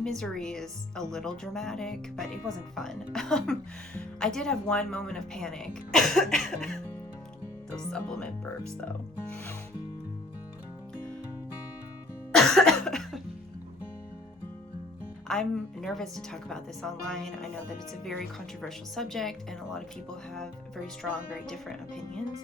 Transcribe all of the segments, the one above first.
misery is a little dramatic, but it wasn't fun. I did have one moment of panic. Those supplement burps, though. I'm nervous to talk about this online. I know that it's a very controversial subject, and a lot of people have very strong, very different opinions.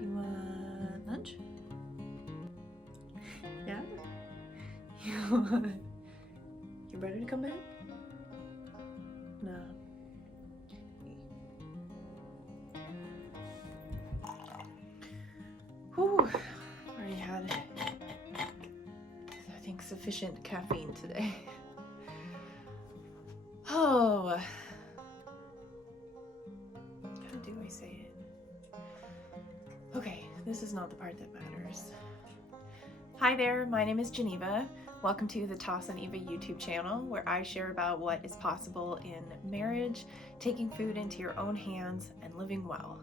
You want lunch? Yeah? You ready to come back? No. Whew. Already had, I think, sufficient caffeine today. Oh. How do I say it? Okay, this is not the part that matters. Hi there, my name is Geneva. Welcome to the Toss and Eva YouTube channel, where I share about what is possible in marriage, taking food into your own hands, and living well.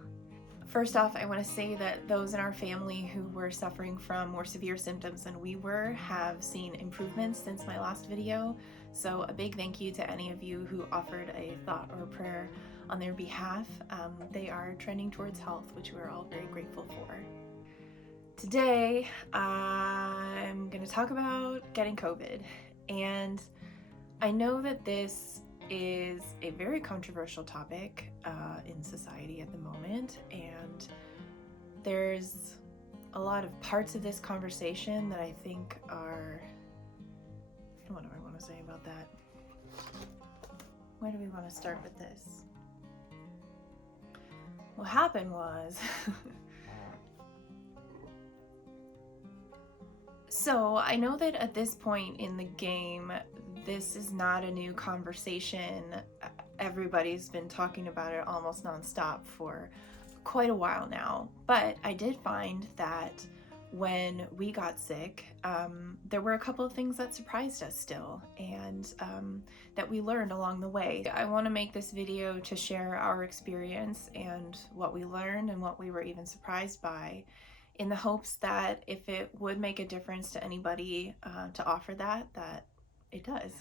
First off, I want to say that those in our family who were suffering from more severe symptoms than we were have seen improvements since my last video. So a big thank you to any of you who offered a thought or a prayer on their behalf. They are trending towards health, which we're all very grateful for. Today, I'm going to talk about getting COVID. And I know that this is a very controversial topic in society at the moment, and there's a lot of parts of this conversation that I think are, what do I want to say about that? Where do we want to start with this? What happened was, so I know that at this point in the game, this is not a new conversation. Everybody's been talking about it almost nonstop for quite a while now. But I did find that when we got sick, there were a couple of things that surprised us still, and that we learned along the way. I want to make this video to share our experience and what we learned and what we were even surprised by, in the hopes that if it would make a difference to anybody to offer that it does.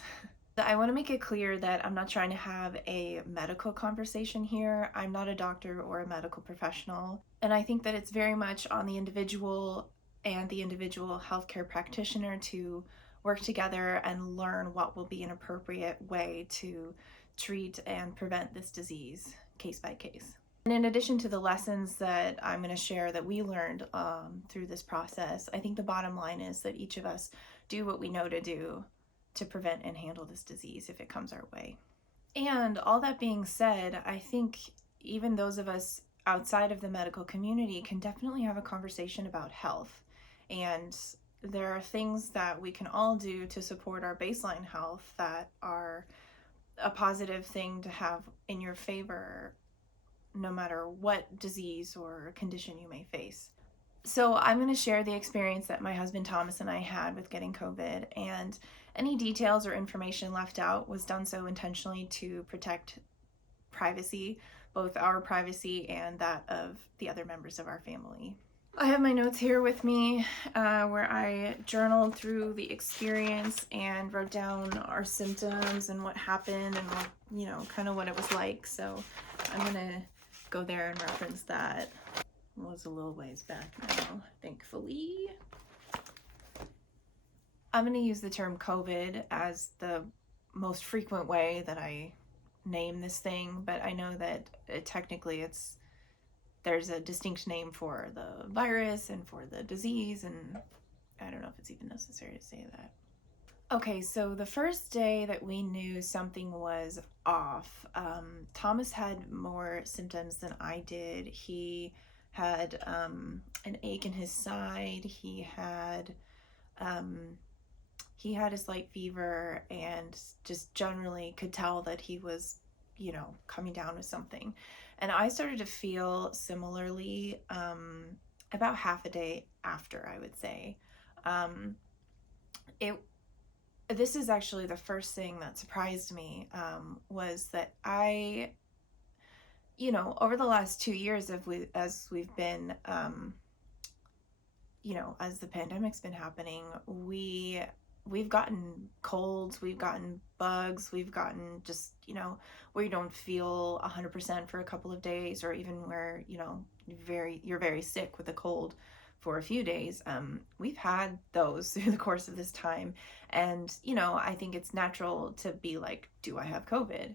I want to make it clear that I'm not trying to have a medical conversation here. I'm not a doctor or a medical professional, and I think that it's very much on the individual and the individual healthcare practitioner to work together and learn what will be an appropriate way to treat and prevent this disease, case by case. And in addition to the lessons that I'm going to share that we learned through this process, I think the bottom line is that each of us do what we know to do to prevent and handle this disease if it comes our way. And all that being said, I think even those of us outside of the medical community can definitely have a conversation about health. And there are things that we can all do to support our baseline health that are a positive thing to have in your favor, no matter what disease or condition you may face. So I'm going to share the experience that my husband Thomas and I had with getting COVID, and any details or information left out was done so intentionally to protect privacy, both our privacy and that of the other members of our family. I have my notes here with me where I journaled through the experience and wrote down our symptoms and what happened and what, kind of what it was like. So I'm going to go there and reference that. It was a little ways back now, thankfully. I'm going to use the term COVID as the most frequent way that I name this thing, but I know that technically there's a distinct name for the virus and for the disease, and I don't know if it's even necessary to say that. Okay, so the first day that we knew something was off, Thomas had more symptoms than I did. He had an ache in his side. He had a slight fever, and just generally could tell that he was, coming down with something. And I started to feel similarly about half a day after, I would say. This is actually the first thing that surprised me, was that I over the last 2 years, as we've been, as the pandemic's been happening, we've gotten colds, we've gotten bugs, we've gotten just, where you don't feel 100% for a couple of days, or even where, you're very sick with a cold for a few days. We've had those through the course of this time. And, I think it's natural to be like, do I have COVID?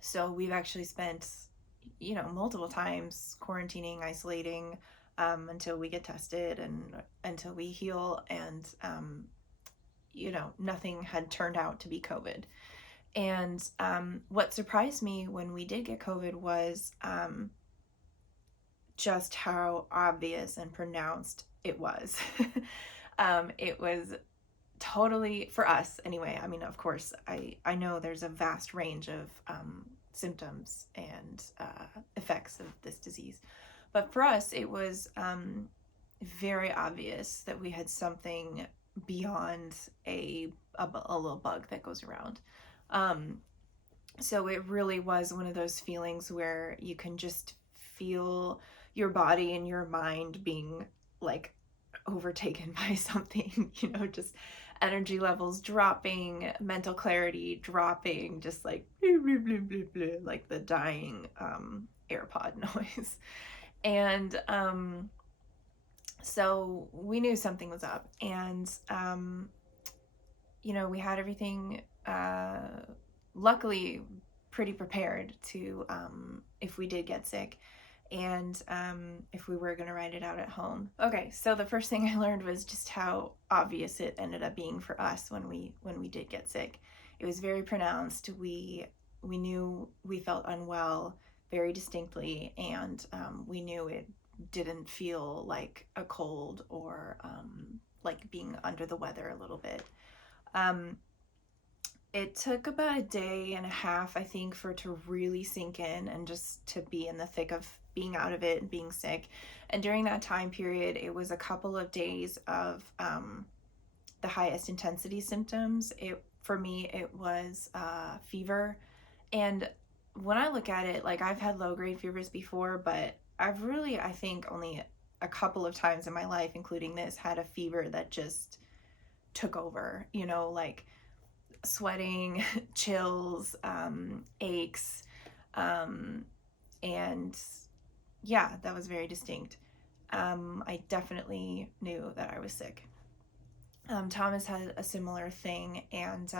So we've actually spent, multiple times quarantining, isolating, until we get tested and until we heal. And, nothing had turned out to be COVID. And what surprised me when we did get COVID was just how obvious and pronounced it was. It was totally, for us anyway. I mean, of course, I know there's a vast range of symptoms and effects of this disease, but for us it was very obvious that we had something beyond a little bug that goes around. So it really was one of those feelings where you can just feel your body and your mind being like overtaken by something, just energy levels dropping, mental clarity dropping, just like blah, blah, blah, blah, blah, like the dying AirPod noise. And so we knew something was up. And we had everything luckily pretty prepared to if we did get sick, and if we were going to write it out at home. Okay, so the first thing I learned was just how obvious it ended up being for us when we did get sick. It was very pronounced. We knew we felt unwell very distinctly, and we knew it didn't feel like a cold or like being under the weather a little bit. It took about a day and a half, I think, for it to really sink in and just to be in the thick of being out of it and being sick. And during that time period, it was a couple of days of the highest intensity symptoms. For me, it was fever. And when I look at it, like, I've had low-grade fevers before, but I've really, I think, only a couple of times in my life, including this, had a fever that just took over, like sweating, chills, aches, and yeah, that was very distinct. I definitely knew that I was sick. Thomas had a similar thing, and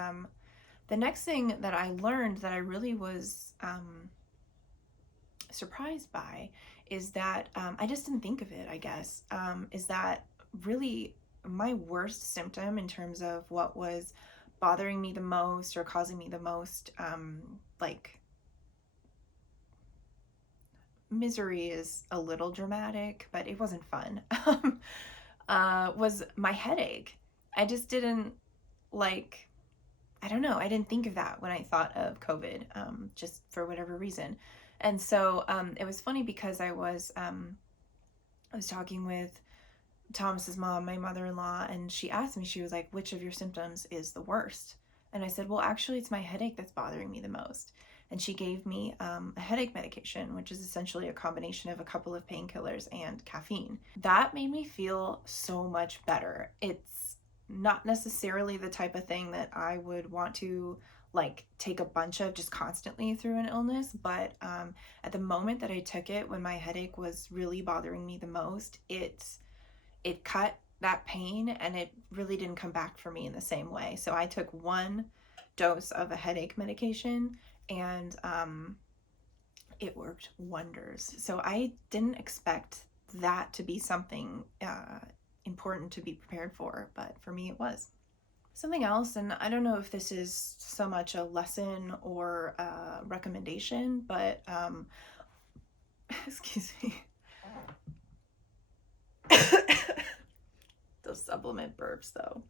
the next thing that I learned that I really was surprised by is that I just didn't think of it, I guess, is that really my worst symptom in terms of what was bothering me the most or causing me the most like misery is a little dramatic, but it wasn't fun, was my headache. I just didn't like, I don't know, I didn't think of that when I thought of COVID, just for whatever reason. And so it was funny because I was talking with Thomas's mom, my mother-in-law, and she asked me, she was like, which of your symptoms is the worst? And I said, well, actually, it's my headache that's bothering me the most. And she gave me a headache medication, which is essentially a combination of a couple of painkillers and caffeine. That made me feel so much better. It's not necessarily the type of thing that I would want to like take a bunch of just constantly through an illness, but at the moment that I took it, when my headache was really bothering me the most, it cut that pain, and it really didn't come back for me in the same way. So I took one dose of a headache medication, and it worked wonders. So I didn't expect that to be something important to be prepared for, but for me it was. Something else, and I don't know if this is so much a lesson or a recommendation, but excuse me. Those supplement burps, though.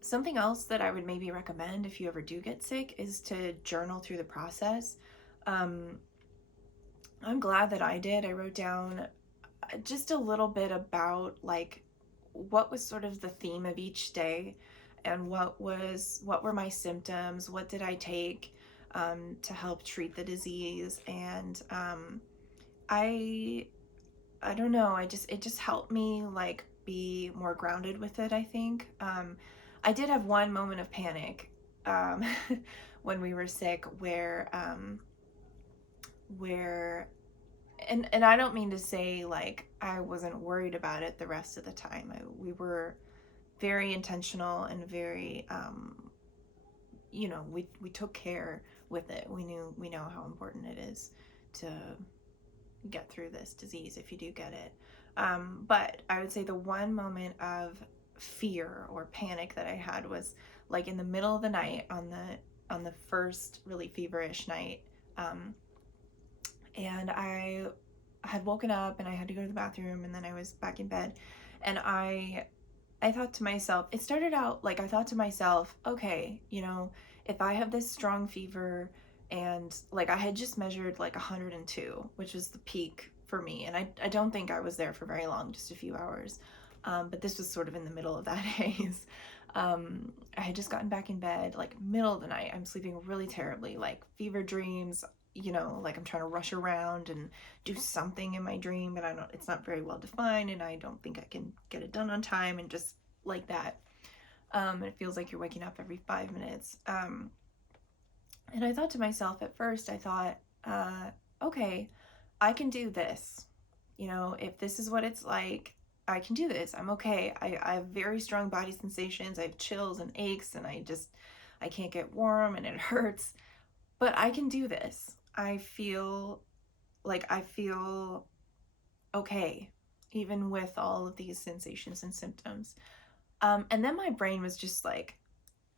Something else that I would maybe recommend if you ever do get sick is to journal through the process. I'm glad that I did. I wrote down just a little bit about like what was sort of the theme of each day, and what were my symptoms, what did I take to help treat the disease. And I I don't know, it just helped me like be more grounded with it, I think. I did have one moment of panic um, when we were sick where and I don't mean to say like I wasn't worried about it the rest of the time. We were very intentional and very we took care with it. We know how important it is to get through this disease if you do get it. But I would say the one moment of fear or panic that I had was like in the middle of the night on the first really feverish night. Um, and I had woken up and I had to go to the bathroom, and then I was back in bed, and I thought to myself, it started out like I thought to myself, okay, if I have this strong fever, and like I had just measured like 102, which was the peak for me. And I don't think I was there for very long, just a few hours. But this was sort of in the middle of that haze. I had just gotten back in bed, like middle of the night. I'm sleeping really terribly, like fever dreams, like I'm trying to rush around and do something in my dream, and it's not very well defined, and I don't think I can get it done on time, and just like that. And it feels like you're waking up every 5 minutes. And I thought to myself at first, I thought, okay, I can do this. If this is what it's like, I can do this. I'm okay. I have very strong body sensations. I have chills and aches, and I can't get warm, and it hurts, but I can do this. I feel okay, even with all of these sensations and symptoms. And then my brain was just like,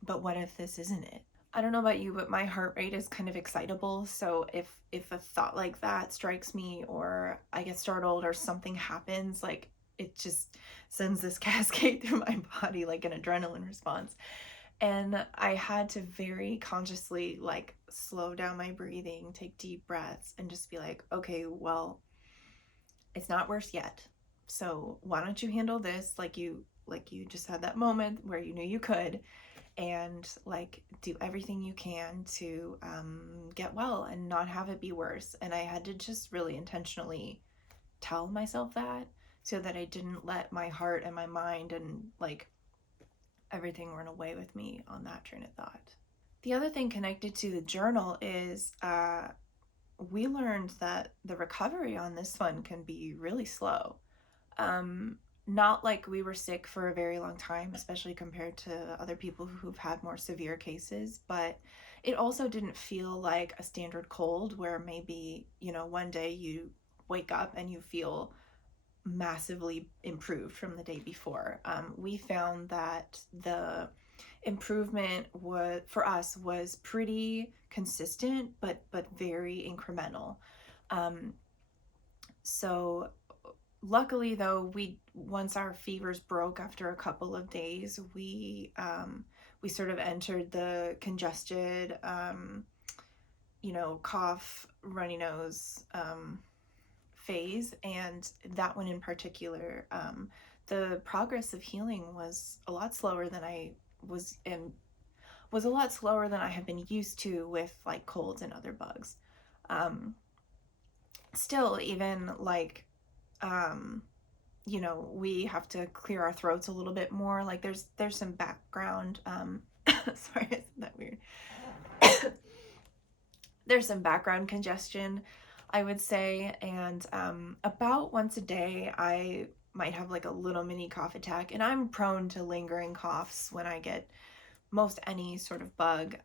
but what if this isn't it? I don't know about you, but my heart rate is kind of excitable. So if a thought like that strikes me, or I get startled, or something happens, like it just sends this cascade through my body like an adrenaline response. And I had to very consciously like slow down my breathing, take deep breaths, and just be like, okay, well, it's not worse yet. So why don't you handle this like you just had that moment where you knew you could, and like do everything you can to get well and not have it be worse. And I had to just really intentionally tell myself that, so that I didn't let my heart and my mind and like everything run away with me on that train of thought. The other thing connected to the journal is we learned that the recovery on this one can be really slow. Um, Not like we were sick for a very long time, especially compared to other people who've had more severe cases, but it also didn't feel like a standard cold where maybe, one day you wake up and you feel massively improved from the day before. We found that the improvement for us was pretty consistent, but very incremental. Um, so luckily though, we once our fevers broke after a couple of days, we sort of entered the congested, cough, runny nose phase. And that one in particular, the progress of healing was a lot slower than I was and was a lot slower than I have been used to with like colds and other bugs. Um, Still, even like, um, we have to clear our throats a little bit more. Like there's some background, sorry, isn't that weird? There's some background congestion, I would say. And about once a day, I might have like a little mini cough attack. And I'm prone to lingering coughs when I get most any sort of bug.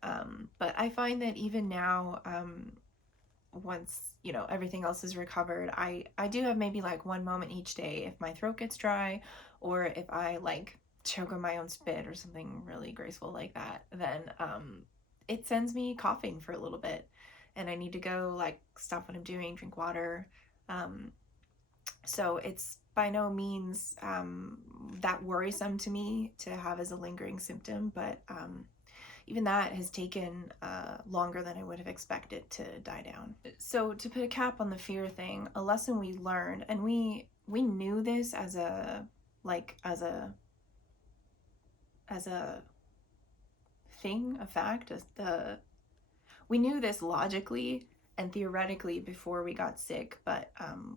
But I find that even now, once everything else is recovered, I do have maybe like one moment each day if my throat gets dry, or if I like choke on my own spit or something really graceful like that, then it sends me coughing for a little bit, and I need to go like stop what I'm doing, drink water. um, so it's by no means that worrisome to me to have as a lingering symptom, but even that has taken longer than I would have expected to die down. So to put a cap on the fear thing, a lesson we learned, and we knew this as a thing, a fact, we knew this logically and theoretically before we got sick, but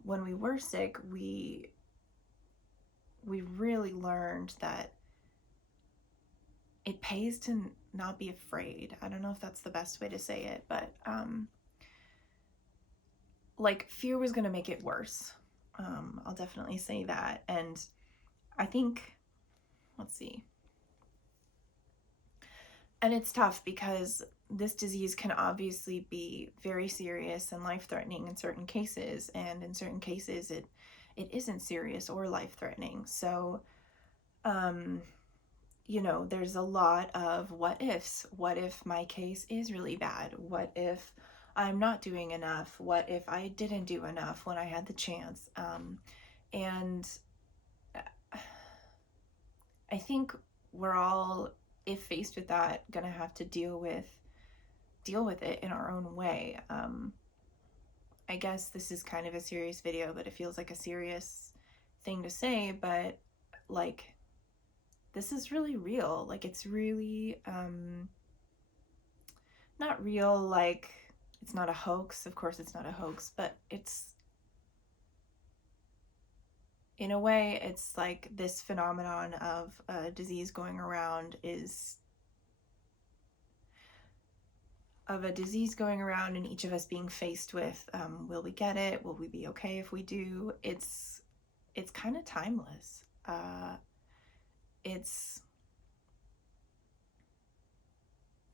when we were sick, we really learned that it pays to not be afraid. I don't know if that's the best way to say it, but like, fear was going to make it worse. I'll definitely say that. And I think, let's see. And it's tough because this disease can obviously be very serious and life-threatening in certain cases, and in certain cases it isn't serious or life-threatening. So you know, there's a lot of what ifs. What if my case is really bad? What if I'm not doing enough? What if I didn't do enough when I had the chance? And I think we're all, if faced with that, gonna have to deal with it in our own way. I guess this is kind of a serious video, but it feels like a serious thing to say, but like, this is really real. Like, it's really not real, like it's not a hoax. Of course it's not a hoax, but it's, in a way, it's like this phenomenon of a disease going around and each of us being faced with, will we get it? Will we be okay if we do? It's kind of timeless. It's,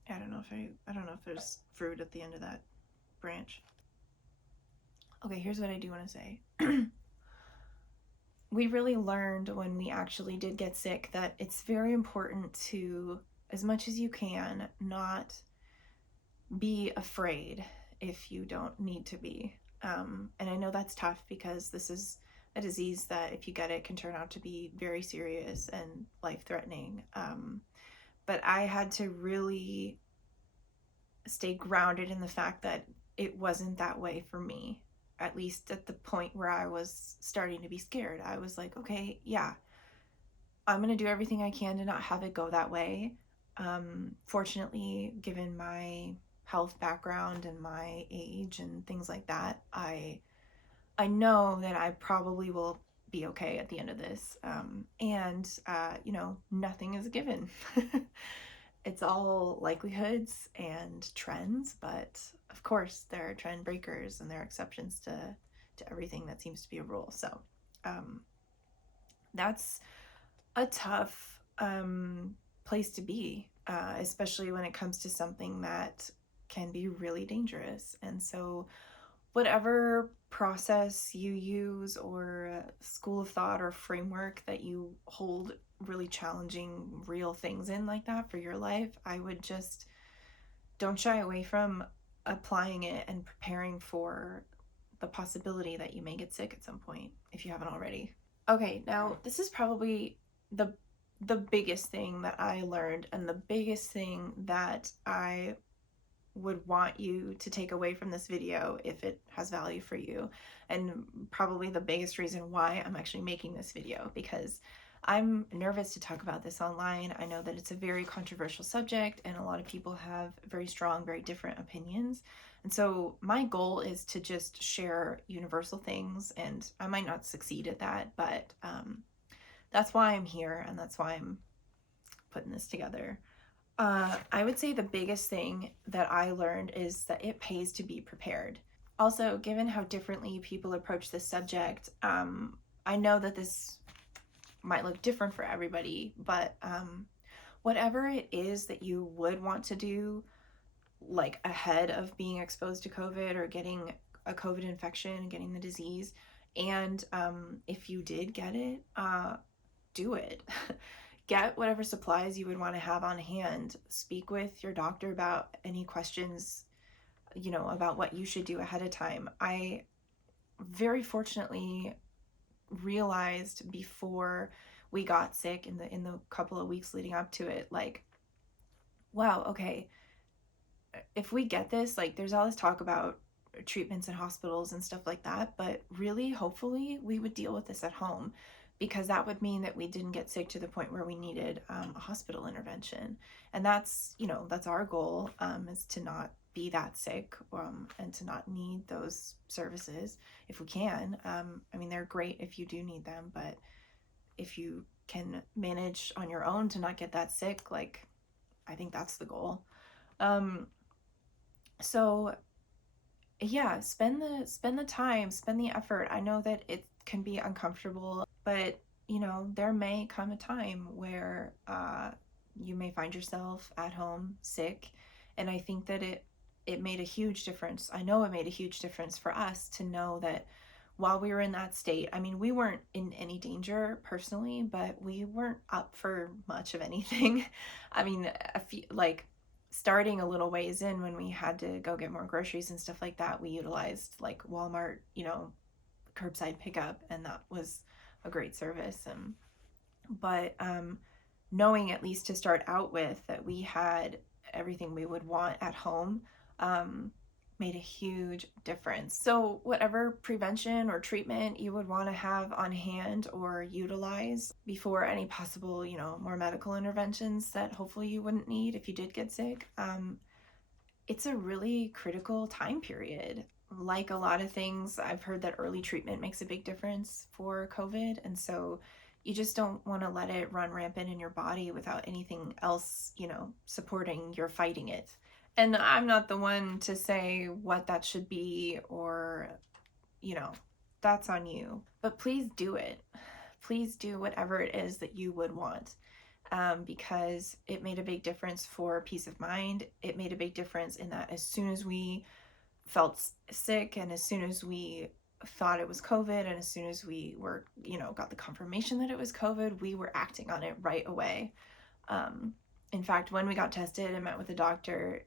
I don't know if there's fruit at the end of that branch. Okay, here's what I do want to say. We really learned when we actually did get sick that it's very important to, as much as you can, not be afraid if you don't need to be. And I know that's tough because this is a disease that, if you get it, can turn out to be very serious and life-threatening. But I had to really stay grounded in the fact that it wasn't that way for me. At least at the point where I was starting to be scared, I was like, okay, yeah, I'm gonna do everything I can to not have it go that way. Fortunately, given my health background and my age and things like that, I know that I probably will be okay at the end of this. And you know, nothing is a given. It's all likelihoods and trends, but of course there are trend breakers and there are exceptions to everything that seems to be a rule. So that's a tough place to be, especially when it comes to something that can be really dangerous. And so whatever process you use, or school of thought or framework that you hold really challenging real things in like that for your life, I would just don't shy away from applying it and preparing for the possibility that you may get sick at some point if you haven't already. Okay, now this is probably the biggest thing that I learned, and the biggest thing that I would want you to take away from this video if it has value for you, and probably the biggest reason why I'm actually making this video, because I'm nervous to talk about this online. I know that it's a very controversial subject and a lot of people have very strong, very different opinions. And so my goal is to just share universal things, and I might not succeed at that, but that's why I'm here and that's why I'm putting this together. I would say the biggest thing that I learned is that it pays to be prepared. Also, given how differently people approach this subject, I know that this might look different for everybody, but whatever it is that you would want to do, like ahead of being exposed to COVID or getting a COVID infection and getting the disease, and if you did get it, do it. Get whatever supplies you would want to have on hand. Speak with your doctor about any questions, you know, about what you should do ahead of time. I very fortunately realized before we got sick, in the couple of weeks leading up to it, like, wow, okay, if we get this, like, there's all this talk about treatments in hospitals and stuff like that, but really, hopefully, we would deal with this at home. because that would mean that we didn't get sick to the point where we needed a hospital intervention. And that's, that's our goal, is to not be that sick, and to not need those services if we can. I mean, they're great if you do need them, but if you can manage on your own to not get that sick, like, I think that's the goal. So yeah, spend the time, spend the effort. I know that it can be uncomfortable, but there may come a time where you may find yourself at home sick, and I think that it made a huge difference. I know it made a huge difference for us to know that while we were in that state, I mean, we weren't in any danger personally, but we weren't up for much of anything. I mean, a few, like, starting a little ways in, when we had to go get more groceries and stuff like that, we utilized like Walmart, curbside pickup, and that was a great service. But knowing, at least to start out with, that we had everything we would want at home, made a huge difference. So whatever prevention or treatment you would want to have on hand or utilize before any possible, more medical interventions that hopefully you wouldn't need if you did get sick, it's a really critical time period. Like a lot of things, I've heard that early treatment makes a big difference for COVID. And so you just don't want to let it run rampant in your body without anything else, supporting your fighting it. And I'm not the one to say what that should be, or, that's on you. But please do it. Please do whatever it is that you would want, because it made a big difference for peace of mind. It made a big difference in that as soon as we felt sick, and as soon as we thought it was COVID, and as soon as we were, got the confirmation that it was COVID, we were acting on it right away. In fact, when we got tested and met with the doctor,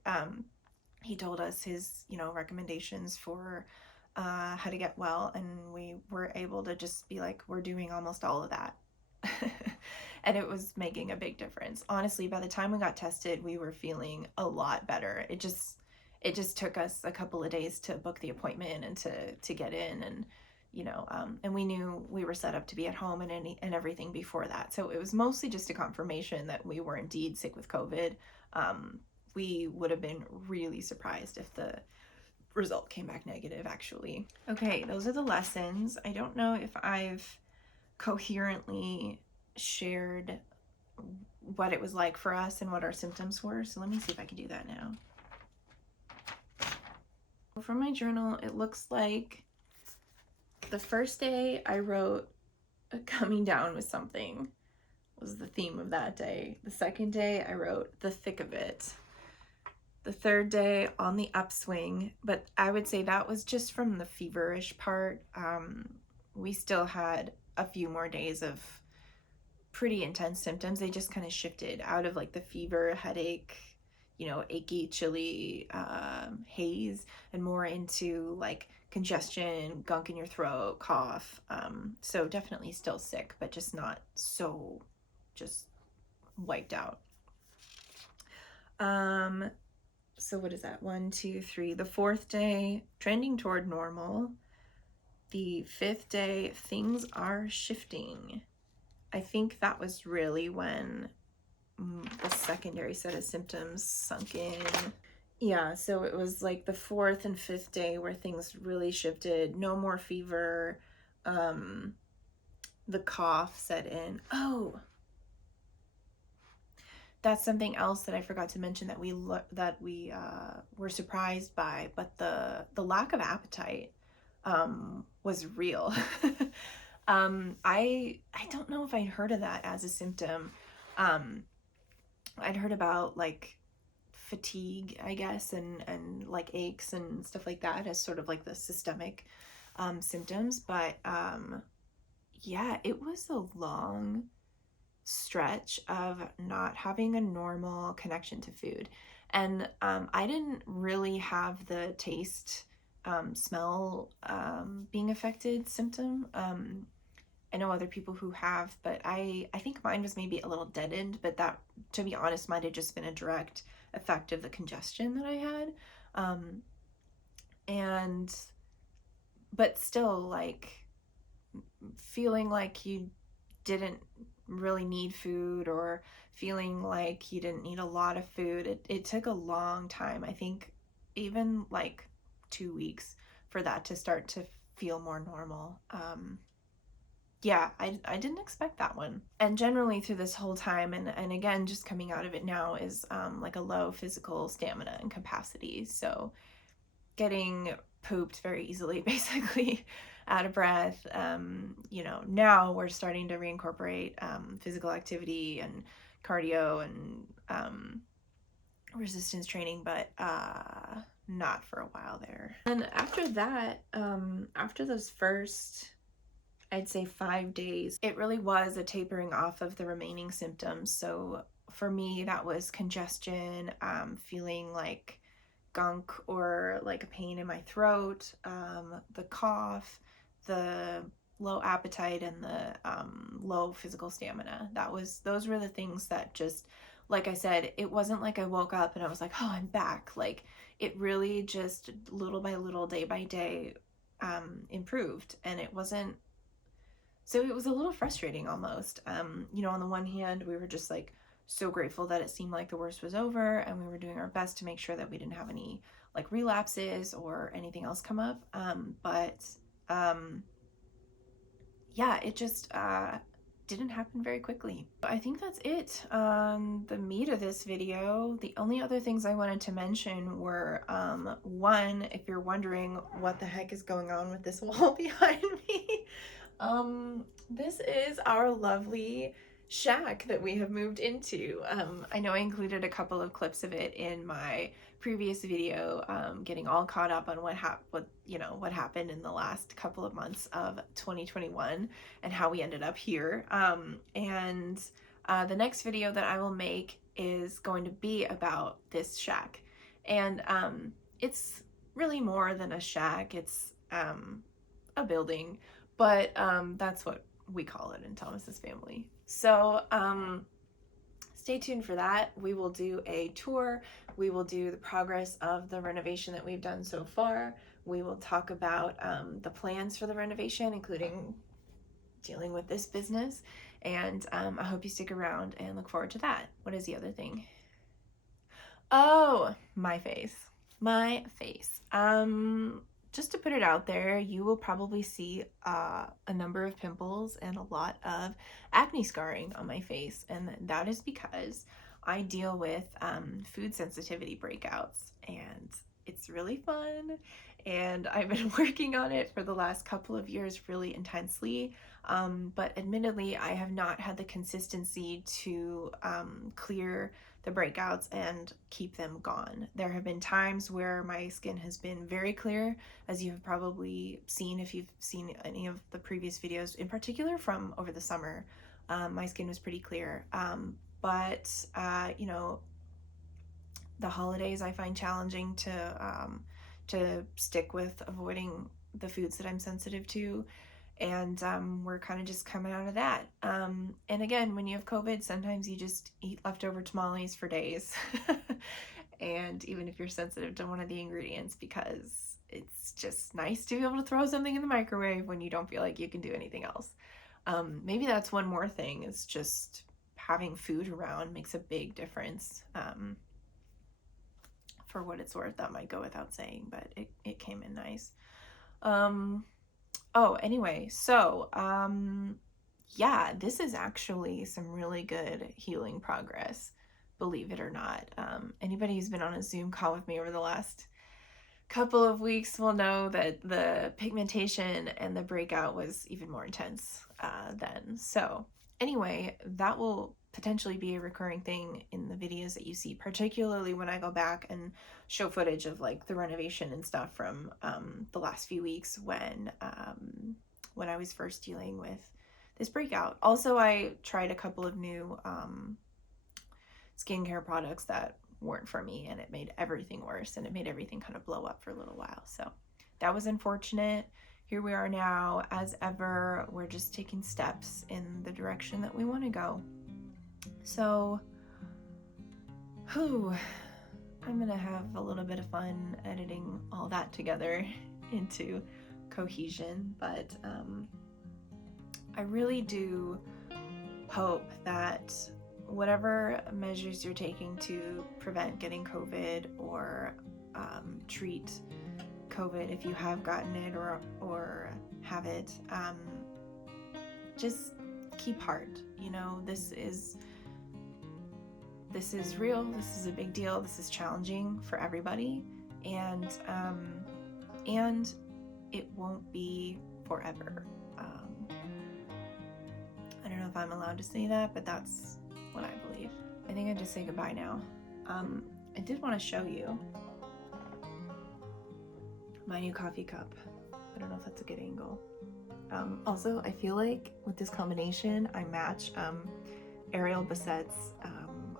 he told us his, recommendations for how to get well, and we were able to just be like, we're doing almost all of that. And it was making a big difference. Honestly, by the time we got tested, we were feeling a lot better. It just took us a couple of days to book the appointment and to get in, and and we knew we were set up to be at home and everything before that. So it was mostly just a confirmation that we were indeed sick with COVID. We would have been really surprised if the result came back negative, actually. Okay, those are the lessons. I don't know if I've coherently shared what it was like for us and what our symptoms were. So let me see if I can do that now. From my journal, it looks like the first day I wrote coming down with something was the theme of that day. The second day I wrote the thick of it. The third day, on the upswing, but I would say that was just from the feverish part. We still had a few more days of pretty intense symptoms. They just kind of shifted out of like the fever, headache, achy, chilly, haze, and more into like congestion, gunk in your throat, cough. So definitely still sick, but just not so just wiped out. So what is that? 1, 2, 3. The fourth day, trending toward normal. The fifth day, things are shifting. I think that was really when the secondary set of symptoms sunk in. Yeah, so it was like the fourth and fifth day where things really shifted. No more fever. The cough set in. Oh, that's something else that I forgot to mention that we were surprised by, but the lack of appetite was real. I don't know if I'd heard of that as a symptom. I'd heard about like fatigue, I guess, and like aches and stuff like that as sort of like the systemic symptoms, but yeah, it was a long stretch of not having a normal connection to food. And I didn't really have the taste, smell being affected symptom. I know other people who have, but I think mine was maybe a little deadened, but that, to be honest, might have just been a direct effect of the congestion that I had. But still, like, feeling like you didn't really need food, or feeling like you didn't need a lot of food. It took a long time. I think even like 2 weeks for that to start to feel more normal. Yeah, I didn't expect that one. And generally through this whole time, and again, just coming out of it now, is like a low physical stamina and capacity. So getting pooped very easily, basically, out of breath. Now we're starting to reincorporate physical activity and cardio and resistance training, but not for a while there. And after that, after those first, I'd say 5 days, it really was a tapering off of the remaining symptoms. So for me, that was congestion, feeling like gunk or like a pain in my throat, the cough, the low appetite, and the low physical stamina. Those were the things that just, like I said, it wasn't like I woke up and I was like, oh, I'm back. Like, it really just little by little, day by day, improved. And it wasn't, so it was a little frustrating almost. On the one hand, we were just like so grateful that it seemed like the worst was over, and we were doing our best to make sure that we didn't have any like relapses or anything else come up. But yeah, it just didn't happen very quickly. I think that's it on the meat of this video. The only other things I wanted to mention were, one, if you're wondering what the heck is going on with this wall behind me, this is our lovely shack that we have moved into. I know I included a couple of clips of it in my previous video, getting all caught up on what happened in the last couple of months of 2021 and how we ended up here. And the next video that I will make is going to be about this shack. And it's really more than a shack. It's a building, but that's what we call it in Thomas's family. So stay tuned for that. We will do a tour. We will do the progress of the renovation that we've done so far. We will talk about the plans for the renovation, including dealing with this business. And I hope you stick around and look forward to that. What is the other thing? Oh, my face. My face. Just to put it out there, you will probably see a number of pimples and a lot of acne scarring on my face, and that is because I deal with food sensitivity breakouts, and it's really fun, and I've been working on it for the last couple of years really intensely, but admittedly I have not had the consistency to clear the breakouts and keep them gone. There have been times where my skin has been very clear, as you have probably seen if you've seen any of the previous videos, in particular from over the summer. My skin was pretty clear, but the holidays I find challenging to stick with avoiding the foods that I'm sensitive to, and we're kind of just coming out of that. And again, when you have COVID, sometimes you just eat leftover tamales for days. And even if you're sensitive to one of the ingredients, because it's just nice to be able to throw something in the microwave when you don't feel like you can do anything else. Maybe that's one more thing, is just having food around makes a big difference. For what it's worth, that might go without saying, but it came in nice. Oh, anyway, so, yeah, this is actually some really good healing progress, believe it or not. Anybody who's been on a Zoom call with me over the last couple of weeks will know that the pigmentation and the breakout was even more intense then. So anyway, that will potentially be a recurring thing in the videos that you see, particularly when I go back and show footage of like the renovation and stuff from the last few weeks when I was first dealing with this breakout. Also, I tried a couple of new skincare products that weren't for me, and it made everything worse, and it made everything kind of blow up for a little while. So that was unfortunate. Here we are now. As ever, we're just taking steps in the direction that we want to go. So, I'm gonna have a little bit of fun editing all that together into cohesion, but I really do hope that whatever measures you're taking to prevent getting COVID or treat COVID if you have gotten it or have it, just keep heart. You know, this is real. This is a big deal. This is challenging for everybody, and it won't be forever. I don't know if I'm allowed to say that, but that's what I believe. I think I just say goodbye now. I did want to show you my new coffee cup. I don't know if that's a good angle. Also, I feel like with this combination, I match Ariel Bassett's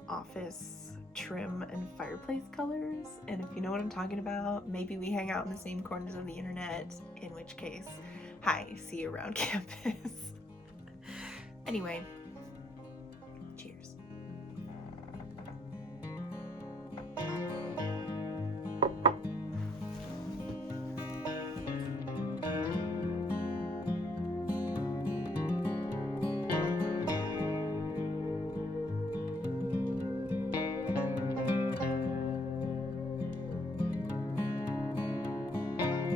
office trim and fireplace colors. And if you know what I'm talking about, maybe we hang out in the same corners of the internet, in which case, hi, see you around campus. Anyway,